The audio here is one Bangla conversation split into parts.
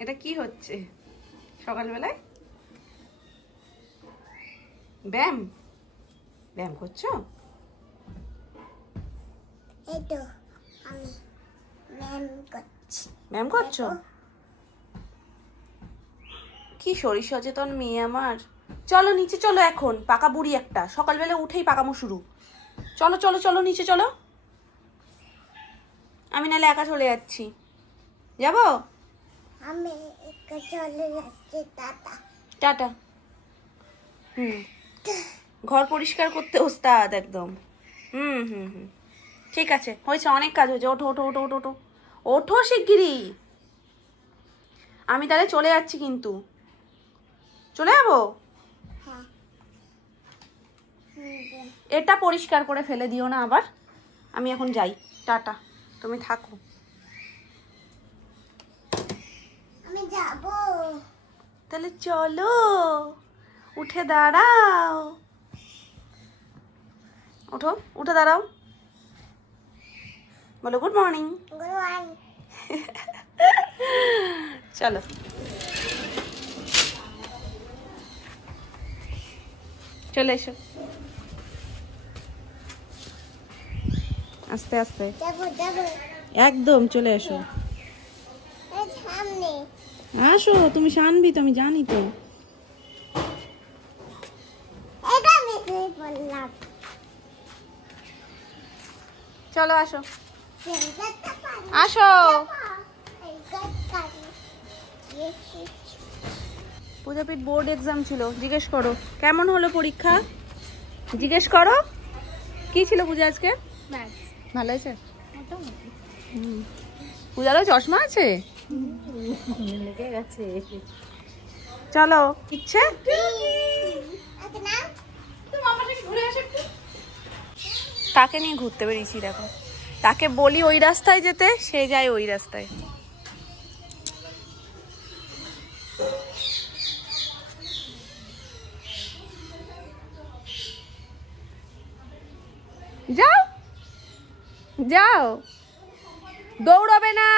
এটা কি হচ্ছে সকালবেলায়? ব্যায়াম ব্যায়াম করছো? এই তো আমি ব্যায়াম করছো? কি শরীর সচেতন মেয়ে আমার। চলো নিচে চলো, এখন পাকা বুড়ি একটা, সকালবেলা উঠেই পাকামো শুরু। চলো চলো চলো নিচে চলো। আমি নাহলে একা চলে যাচ্ছি। যাবো? আমি একা চলে যাচ্ছি। Tata tata. ঘর পরিষ্কার করতে ওস্তাদ একদম। ঠিক আছে, হয়েছে, অনেক কাজ হয়েছে। ওঠো ওঠো ওঠো ওঠো ওঠো ওঠো শিগগিরই। আমি তাহলে চলে যাচ্ছি, কিন্তু চলে যাবো। হ্যাঁ এটা পরিষ্কার করে ফেলে দিও না আবার। আমি এখন যাই, টাটা, তুমি থাকো। আমি যাব। তাহলে চলো, উঠে দাঁড়াও। ওঠো, উঠে দাঁড়াও, বলো গুড মর্নিং। Good morning. চলো চলে এসো, আস্তে আস্তে যাব যাব। একদম চলে এসো। এই সামনে আসো, তুমি শানবি তো, আমি জানি তো। এটা নিতে বললাম। চলো আসো এটা পারি। আসো। এটা পারি। পূজাপীঠ বোর্ড এক্সাম ছিল, জিজ্ঞেস করো কেমন হলো পরীক্ষা, জিজ্ঞেস করো। কি ছিল পূজা আজকে? ম্যাথস ভালো হয়েছে? মোটামুটি পূজারও চশমা আছে, লেগে গেছে। চলো ইচ্ছে। তাকে নিয়ে ঘুরতে বেরিয়েছি, দেখো, তাকে বলি ওই রাস্তায় যেতে, সে যায় ওই রাস্তায়। যাও যাও, দৌড়াবে না।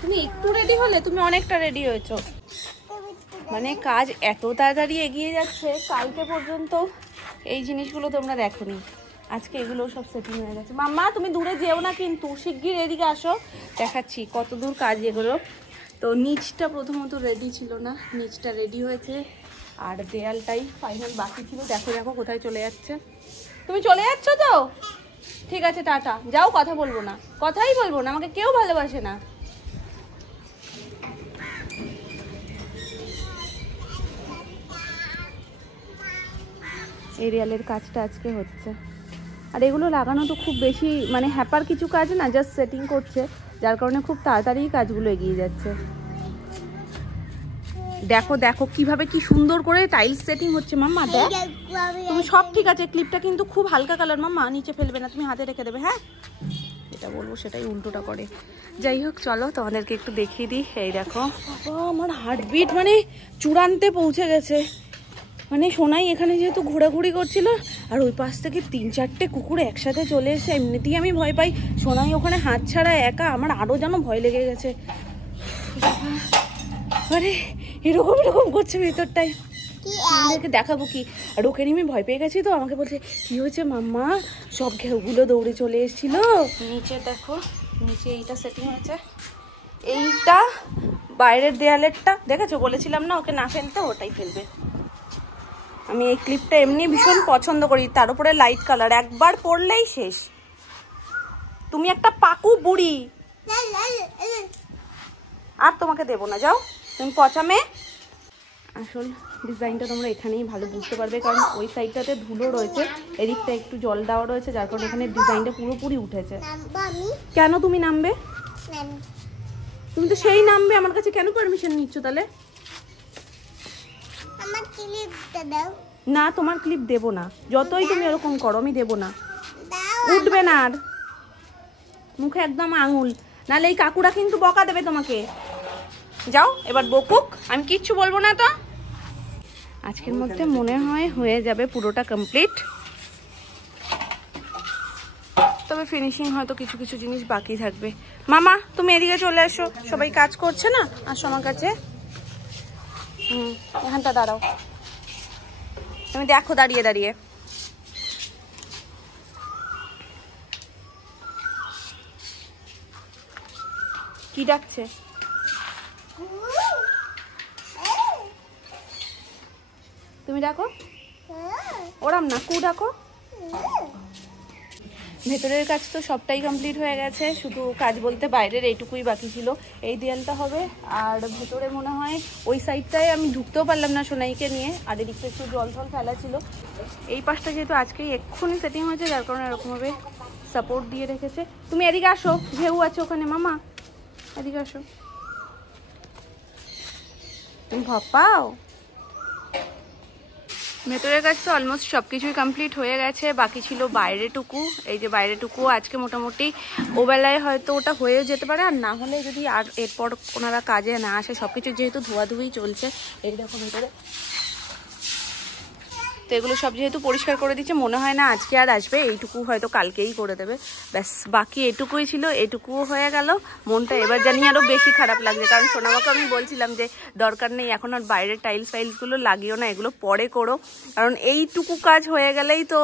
তুমি একটু রেডি হলে, তুমি অনেকটা রেডি হয়েছো। মানে কাজ এত তাড়াতাড়ি এগিয়ে যাচ্ছে, কালকে পর্যন্ত এই জিনিসগুলো তোমরা দেখোনি, আজকে এগুলো সব সেটিং হয়ে গেছে। মাম্মা তুমি দূরে যেও না কিন্তু, শিগগির এদিকে আসো, দেখাচ্ছি কত দূর কাজ এগুলো। তো নিচটা প্রথমত রেডি ছিল না, নিচটা রেডি হয়েছে, আর দেয়ালটাই ফাইনাল বাকি ছিল। দেখো দেখো কোথায় চলে যাচ্ছে। তুমি চলে যাচ্ছ তো? ঠিক আছে, টাটা, যাও, কথা বলবো না, কথাই বলবো না, আমাকে কেউ ভালোবাসে না। এই দেয়ালের কাজটা আজকে হচ্ছে, আর এগুলো লাগানো তো খুব বেশি মানে হ্যাপার কিছু কাজ না, জাস্ট সেটিং করছে, যার কারণে খুব তাড়াতাড়ি কাজগুলো এগিয়ে যাচ্ছে। দেখো দেখো কিভাবে কি সুন্দর করে টাইলস সেটিং হচ্ছে। মাম্মা দেখ, তুমি সব ঠিক আছে, ক্লিপটা কিন্তু খুব হালকা কালার, মাম্মা নিচে ফেলবে না, তুমি হাতে রেখে দেবে। হ্যাঁ, এটা বলবো সেটাই উল্টোটা করে। যাই হোক, চলো তোমাদেরকে একটু দেখিয়ে দিই। এই দেখো, বাবা আমার হার্টবিট মানে চূড়ান্তে পৌঁছে গেছে। মানে সোনাই এখানে যেহেতু ঘোরাঘুরি করছিল, আর ওই পাশ থেকে 3-4টে কুকুর একসাথে চলে এসে, এমনিতেই আমি ভয় পাই, সোনাই ওখানে হাত ছাড়া একা, আমার আরও যেন ভয় লেগে গেছে। আরে এরকম এরকম করছে ভেতরটায়, আমাদেরকে দেখাবো কি। আর ওকে আমি ভয় পেয়ে গেছি, তো আমাকে বলছে কি হয়েছে মাম্মা, সব ঘেউগুলো দৌড়ে চলে এসেছিল। নিচে দেখো, নিচে এইটা সেটিং হয়েছে, এইটা বাইরের দেয়ালেরটা দেখেছো, বলেছিলাম না ওকে না ফেলতে, ওটাই ফেলবে। আমি এই ক্লিপটা এমনি ভীষণ পছন্দ করি, তার উপরে লাইট কালার, একবার পরলেই শেষ। তুমি একটা পাকু বুড়ি, আর তোমাকে দেবো না, যাও তুমি পচামে। আসল ডিজাইনটা তোমরা এখানেই ভালো বুঝতে পারবে, কারণ ওই সাইডটাতে ধুলো রয়েছে, এদিকটা একটু জল দেওয়া রয়েছে, যার কারণে এখানে ডিজাইনটা পুরোপুরি উঠেছে। কেন তুমি নামবে? তুমি তো সেই নামবে, আমার কাছে কেন পারমিশন নিচ্ছ তাহলে? না, তোমার ক্লিপ দেবো না, যতই তুমি এরকম করো আমি দেবো না, উঠবে না। আর মুখে একদম আঙুল, নাহলে এই কাকুরা কিন্তু বকা দেবে তোমাকে। যাও এবার বকুক, আমি কিচ্ছু বলবো না। তো আজকের মধ্যে মনে হয় হয়ে যাবে পুরোটা কমপ্লিট। তবে তবে ফিনিশিং হয়তো কিছু কিছু জিনিস বাকি থাকবে। মামা তুমি এদিকে চলে এসো, সবাই কাজ করছে না, আসো আমার কাছে। এখানটা দাঁড়াও, তুমি দেখো দাঁড়িয়ে দাঁড়িয়ে। কি ডাকছে? তুমি ডাকো, ওরাম না, কু ডাকো। ভেতরের কাজ তো সবটাই কমপ্লিট হয়ে গেছে, শুধু কাজ বলতে বাইরের এইটুকুই বাকি ছিল। এই দেয়ালটা হবে, আর ভেতরে মনে হয় ওই সাইডটায় আমি ঢুকতেও পারলাম না সোনাইকে নিয়ে, আর এদিকটা একটু জল টল ফেলা ছিল। এই পাশটা যেহেতু আজকেই এক্ষুনি সেটিং হয়েছে, যার কারণে এরকমভাবে সাপোর্ট দিয়ে রেখেছে। তুমি এদিকে আসো, ঢেউ আছে ওখানে, মামা এদিকে আসো। তুমি ভাব পাও। ভেতরের কাজ তো অলমোস্ট সব কিছুই কমপ্লিট হয়ে গেছে, বাকি ছিল বাইরেটুকু। এই যে বাইরেটুকু আজকে মোটামুটি ওবেলায় হয়তো ওটা হয়ে যেতে পারে, আর না হলে যদি আর এরপর ওনারা কাজে না আসে, সব কিছু যেহেতু ধোয়াধুয়ি চলছে, এই দেখো ভেতরে তো এগুলো সব যেহেতু পরিষ্কার করে দিচ্ছে, মনে হয় না আজকে আর আসবে, এইটুকু হয়তো কালকেই করে দেবে। ব্যাস বাকি এটুকুই ছিল, এটুকুও হয়ে গেল। মনটা এবার জানি আরও বেশি খারাপ লাগছে, কারণ সোনামাকে আমি বলছিলাম যে দরকার নেই এখন আর বাইরের টাইলস ফাইলসগুলো লাগিও না, এগুলো পরে করো, কারণ এইটুকু কাজ হয়ে গেলেই তো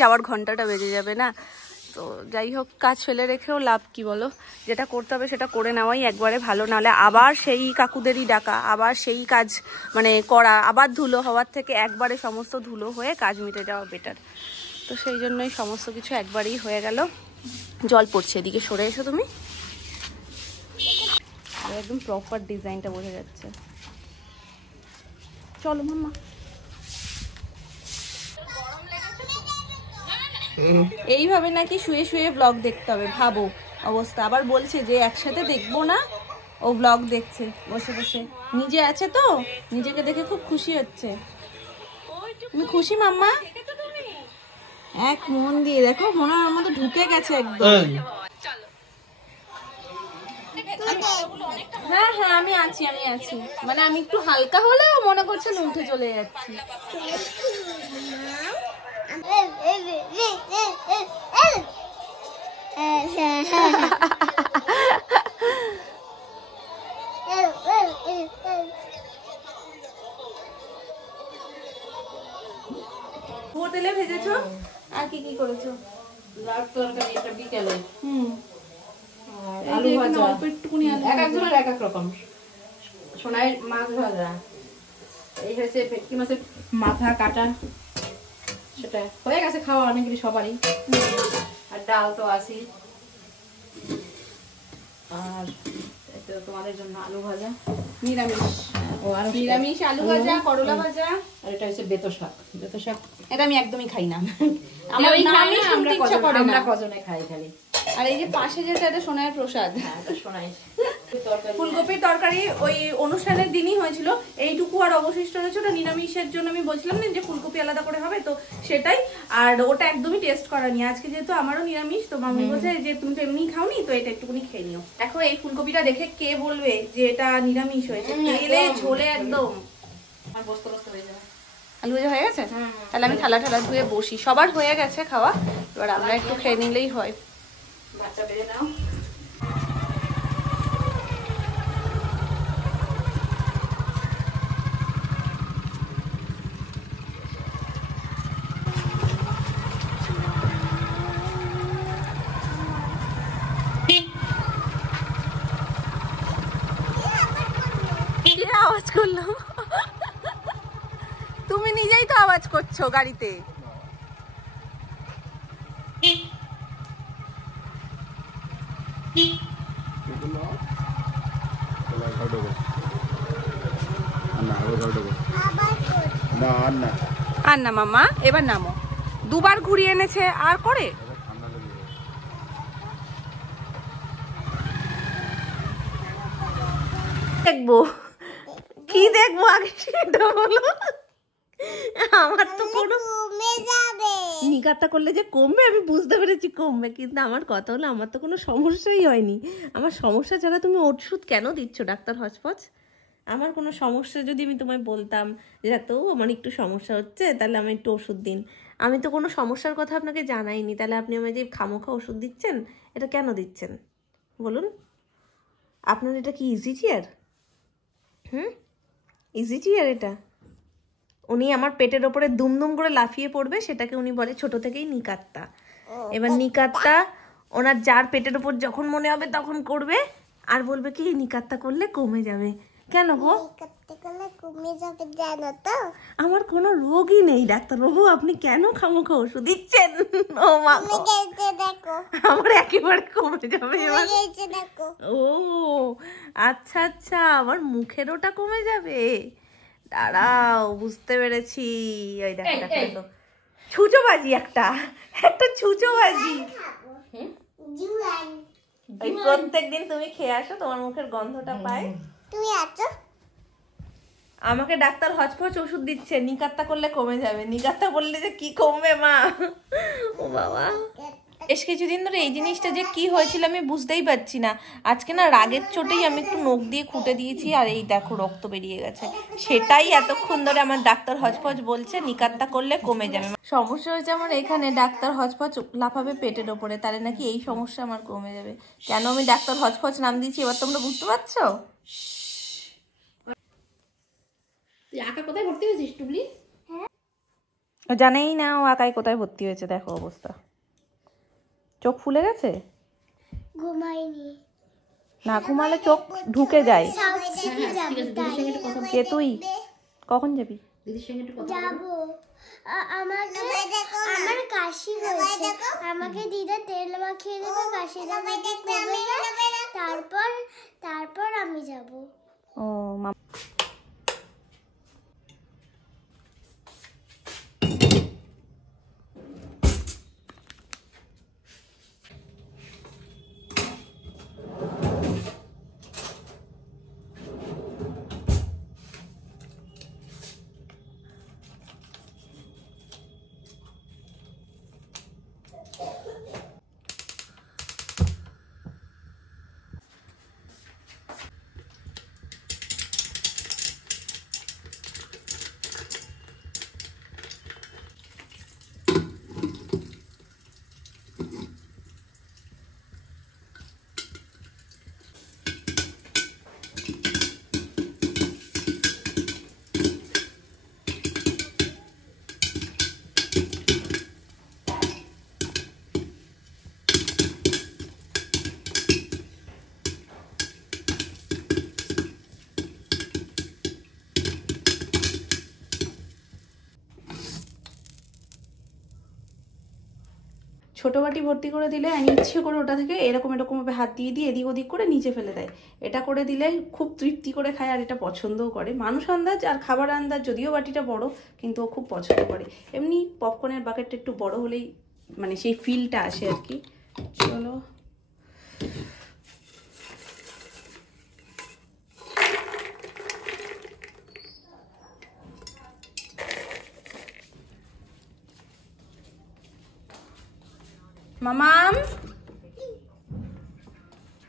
যাওয়ার ঘন্টাটা বেজে যাবে না। তো যাই হোক, কাজ ফেলে রেখেও লাভ কি বলো, যেটা করতে হবে সেটা করে নেওয়াই একবারে ভালো, নাহলে আবার সেই কাকুদেরই ডাকা, আবার সেই কাজ মানে করা, আবার ধুলো হওয়ার থেকে একবারে সমস্ত ধুলো হয়ে কাজ মিটে যাওয়া বেটার। তো সেই জন্যই সমস্ত কিছু একবারেই হয়ে গেল। জল পড়ছে, এদিকে সরে এসো তুমি, আর একদম প্রপার ডিজাইনটা বোঝা যাচ্ছে। চলো মাম্মা। এইভাবে নাকি শুয়ে শুয়ে ব্লগ দেখতে হবে, ভাবো অবস্থা। আবার বলছে যে একসাথে দেখবো না, ও ব্লগ দেখছে বসে বসে, নিজে আছে তো নিজেকে দেখে খুব খুশি হচ্ছে। তুমি খুশি মাম্মা? এক মন দিয়ে দেখো, মনে হয় আমাদের ঢুকে গেছে একদম। হ্যাঁ হ্যাঁ আমি আছি, আমি আছি, মানে আমি একটু হালকা হলেও মনে করছে উঠে চলে যাচ্ছি। হোটেলে ভেজেছো আর কি কি করেছো? লাউ তরকারি এটা বিকেলে, এই আলু যে ভাজা, অল্প একটুকুনি আলু এক ভাজা। একজনের এক এক রকম। সোনাই মাছ ভাজা, এই হয়েছে ভেটকি মাছের মাথা কাটা, সেটা হয়ে গেছে খাওয়া অনেকগুলি সবারই। আর ডাল তো আছি, আর এটা তোমাদের জন্য আলু ভাজা নিরামিষ। ও আর নিরামিষ আলু ভাজা, করলা ভাজা, আর এটা হচ্ছে বেতো শাক। বেতো শাক এটা আমি একদমই খাই না, আমার ওই না, নামই শুনতে আমরা ইচ্ছা করে না। আমরা কজনে খাই খালি। আর এই যে পাশে যেটা, এটা সোনার প্রসাদ, হ্যাঁ এটা সোনাই ফুলকপির তরকারি ওই অনুষ্ঠানের দিনই হয়েছিল, এইটুকু আর অবশিষ্ট রয়েছে। ওটা নিরামিষের জন্য আমি বলছিলাম না যে ফুলকপি আলাদা করে হবে, তো সেটাই। আর ওটা একদমই টেস্ট করানি, আজকে যেহেতু আমারও নিরামিষ, তো মামনি বলছে যে তুমি তো এমনি খাওনি, তো এটা একটুখানি খেয়ে নিও। দেখো এই ফুলকপিটা দেখে কে বলবে যে এটা নিরামিষ হয়েছে, তেলে ঝোলে একদম। আমার বস্তা বস্তা হয়ে যাবে। আলু ভাজা হয়ে গেছে, তাহলে আমি থালা ঠালা ধুয়ে বসি। সবার হয়ে গেছে খাওয়া, এবার আমরা একটু খেয়ে নিলেই হয়। বাচ্চা বেড়ে নাও। কি আওয়াজ করলো? তুমি নিজেই তো আওয়াজ করছো গাড়িতে। আর না মামা, এবার নামো। দুবার ঘুরিয়ে এনেছে আর করে। দেখবো কি দেখবো আগে সেটা বলো। আমার তো কোনো কমে যাবে। নিগাতা করলে যে কমবে আমি বুঝতে পেরেছি কমবে, কিন্তু আমার কথা হলো আমার তো কোনো সমস্যাই হয়নি। আমার সমস্যা ছাড়া তুমি ওষুধ কেন দিচ্ছ ডাক্তার হচপচ? আমার কোনো সমস্যা যদি আমি তোমায় বলতাম যে তো আমার একটু সমস্যা হচ্ছে, তাহলে আমি একটু ওষুধ দিন। আমি তো কোনো সমস্যার কথা আপনাকে জানাইনি, তাহলে আপনি আমায় যে খামোখা ওষুধ দিচ্ছেন, এটা কেন দিচ্ছেন বলুন? আপনার এটা কি ইজি চেয়ার? ইজি চেয়ার এটা? উনি আমার পেটের ওপরে দুমদুম করে লাফিয়ে পড়বে, সেটাকে উনি বলে ছোট থেকেই নিকাত্তা। এবার নিকাত্তা ওনার যার পেটের ওপর যখন মনে হবে তখন করবে, আর বলবে কি নিকাত্তা করলে কমে যাবে। কেন গো? করতে করলে কমে যাবে জানো তো? আমার কোনো রোগই নেই ডাক্তারবাবু, আপনি কেন খামোখা ওষুধ দিচ্ছেন? ও মা গো, গেছে দেখো, আমার একেবারে কমে যাবে এবার। গেছে দেখো। ও আচ্ছা আচ্ছা, আমার মুখের ওটা কমে যাবে। দাঁড়াও, বুঝতে পেরেছি। ওই দেখো দেখো দেখো, ছুঁচোবাজি একটা একটা ছুঁচোবাজি। জুয়ান, ওই প্রত্যেকদিন তুমি খেয়ে আসো, তোমার মুখের গন্ধটা পাই। তুমি আছো? আমাকে ডাক্তার হচপচ ওষুধ দিচ্ছে, নিকাত্তা করলে কমে যাবে। নিকাত্তা বললে যে কি কমবে মা? ও বাবা, বেশ কিছুদিন ধরে এই জিনিসটা যে কি হয়েছিল আমি বুঝতেই পারছি না। আজকে না রাগের চোটেই আমি একটু নখ দিয়ে খুঁটে দিয়েছি, আর এই দেখো রক্ত বেরিয়ে গেছে। সেটাই এতক্ষণ ধরে আমার ডাক্তার হচপচ বলছে নিকাত্তা করলে কমে যাবে। সমস্যা হয়েছে আমার এখানে, ডাক্তার হচপচ লাফাবে পেটের ওপরে, তাহলে নাকি এই সমস্যা আমার কমে যাবে। কেন আমি ডাক্তার হচপচ নাম দিয়েছি এবার তোমরা বুঝতে পারছো? তুই আঁকা কোথায় ভর্তি হয়েছিস টুবলি? ও জানেই না ও আকাই কোথায় ভর্তি হয়েছে, দেখো অবস্থা। চোখ ফুলে গেছে? ঘুমাইনি। না ঘুমালে চোখ ঢুকে যায়। সাউথ সিটি যাবো। দিদির সঙ্গে একটু কথা কে তুই? কখন যাবি? দিদির সঙ্গে একটু কথা যাবো। আমার কাশি হয়েছে, আমাকে দিদা তেল মাখিয়ে দেবে, কাশিটা যদি কমে যায় তারপর আমি যাব। ও মা, ছোট বাটি ভর্তি করে দিলে আমি ইচ্ছে করে ওটা থেকে এরকম এরকম ভাবে হাত দিয়ে দিয়ে এদিক ওদিক করে নিচে ফেলে দেয়। এটা করে দিলে খুব তৃপ্তি করে খায়, আর এটা পছন্দও করে। মানুষ আন্দাজ আর খাবার আন্দাজ, যদিও বাটিটা বড় কিন্তু ও খুব পছন্দ করে। এমনি পপকর্নের বাকেটটা একটু বড় হলেই মানে সেই ফিলটা আসে আর কি। চলো মামাম,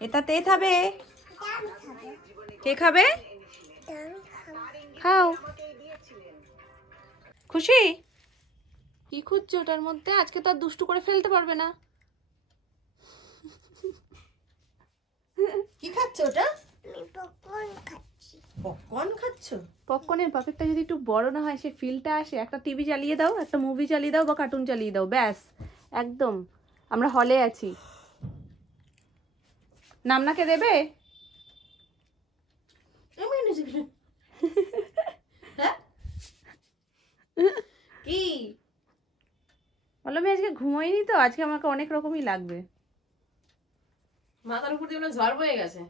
এটা তে খাবে? কে খাবে? খাও। খুশি? কি খুঁজছো ওটার মধ্যে? আজকে তো আর দুষ্টু করে ফেলতে পারবে না। কি খাচ্ছ ওটা? আমি পপকর্ন খাচ্ছি। পপকর্ন খাচ্ছ? পপকর্নের বাকেটটা যদি একটু বড় না হয়, সে ফিলটা আসে। একটা টিভি চালিয়ে দাও, একটা মুভি চালিয়ে দাও বা কার্টুন চালিয়ে দাও, ব্যাস একদম আমরা হলে আছি। নামনাকে দেবে? হ্যাঁ কি বলো আমি আজকে ঘুমোইনি তো, আজকে আমাকে অনেক রকমই লাগবে। মাথার উপর দিয়ে ঝড় বয়ে গেছে।